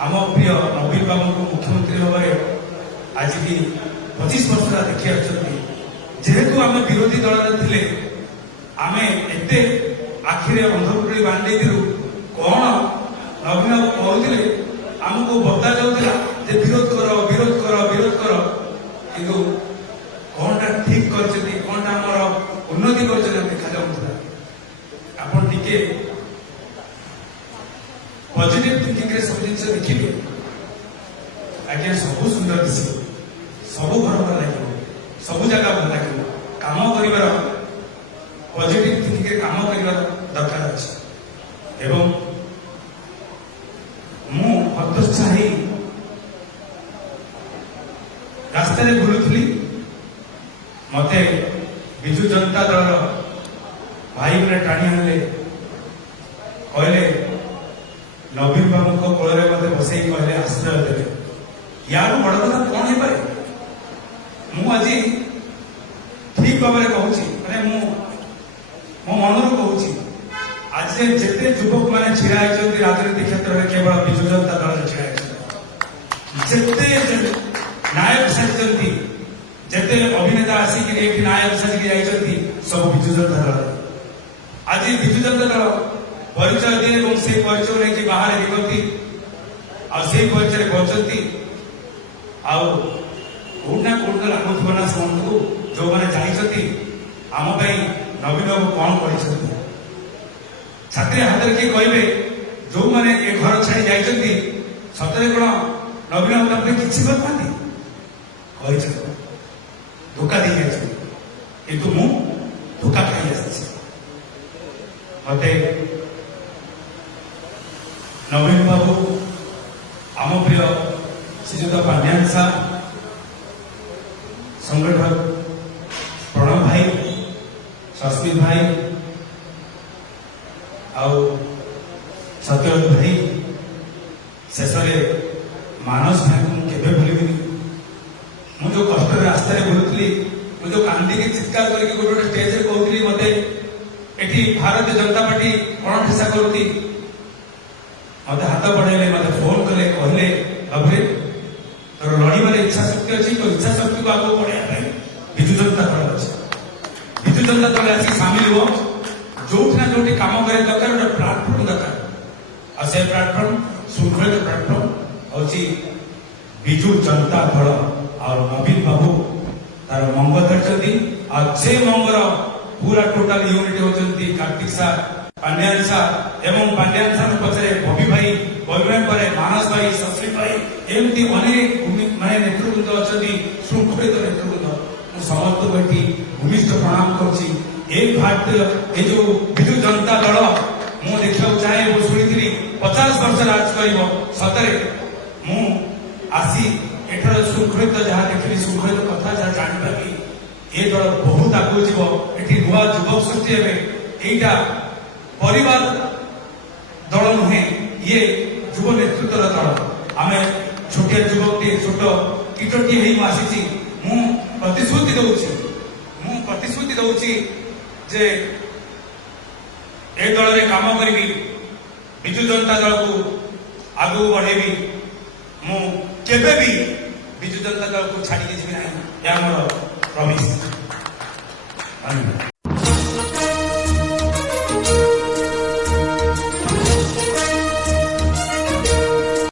आम प्रिय नवीन बाबू को मुख्यमंत्री भाव में आज भी 25 वर्ष देखी जेहेतु आम विरोधी दल थे आम एत आखिरे अंधपुड़ी बांधे कौन नवीन बाबू कहते आमको बता जाऊला विरोध कर विरोध कर विरोध कर किंतु कौनटा ठीक कर कौनटा आम उन्नति कर देखा जाऊला आपन टिके पॉजिटिव थिंकिंग रे सब जिन देखिए आज्ञा सब सुंदर दिश सब घर भल लगे सब जगह भल लगे कम कर पॉजिटिव थिंकिंग रे काम कर दरकार अच्छे एवं मु हतोत्साही रास्ता बुलूली मत विजु जनता दल भाई मैंने टाणी आनले कहले नवीन बाबू को कोल मत बस कहले आश्रय देवे यार बड़ कथा कौन हो पाए मुझे ठीक भाव में कहूँ मैंने मो मन कहूँ आज जिते युवक मैंने छिड़ा राजनीति क्षेत्र में केवल विजु जनता दल छिड़ा जिते नायक साजिंट जिते अभिनेता आसिक नायक साजिक सब विजु जनता दल आज विजु जनता दल परिचय दिए से परिचय लेकिन बाहर विगति आई परिचय बचती आउना कौट लगुव ना समूह जो मैंने जाती आम नवीन बाबू कौन कर छात्री हाथ में किए कहे जो मैंने ये घर छाड़ी जाती सतरे कौन नवीन बाबू किसी कर धोखा दे किंतु मु धोखा खाई आसी मत नवीन बाबू आम प्रिय श्रीजुत पांड्यान साह संगठक प्रणव भाई सस्मित भाई सत्यवत भाई शेष मानस भाई को मुझे भूलि मुझे जो कष्ट रास्ता बुलूली मुझे जो कांदी चित्कार करके गोटे स्टेज कहती मत ये भारतीय जनता पार्टी कौन ठेसा करती मत हाथ बढ़े मत फोन कले कहले अभे तोर लड़बार इच्छा शक्ति अच्छी तो इच्छा शक्ति को आगे बढ़ाई विजु जनता दल अच्छे विजु जनता दल आसिक सामिल हो जो जो कम कर दरकार गोटे प्लाटफर्म दरकार से प्लाटफर्म शृंखलित प्लाटफर्म हूँ विजु जनता दल और नवीन बाबू तार मंग धरती से मंगर पूरा टोटाल यूनिट होती कार्तिक साह पांड्यान साह एवं पांड्यान साह पचरे बबी भाई बबी भाई मानस भाई सस्मित भाई एमती अनेक माने नेतृवृंद अच्छा शृंखलित नेतृवृंद समस्त बैठी भूमिष्ठ प्रणाम कर भारतीय जो विजु जनता दल मुझे देखा चाहे वो शुणी 50 वर्ष राज कर सतरे मु आसी एठार शृंखलित जहाँ देखी शृंखलित कथा जहाँ जानी ये दल बहुत आगे ये नुआ युवक सृष्टि एटा परिवार दल नुहे ये युव नेतृत्व दल आम छोटिया युवक छोट कीटटी आसी प्रतिश्रुति दूची जे ए दल में काम करी विजु जनता दल को आगू बढ़ेबी मु केबे भी विजु जनता दल को छाड़ी जी ना या मोर प्रमिस।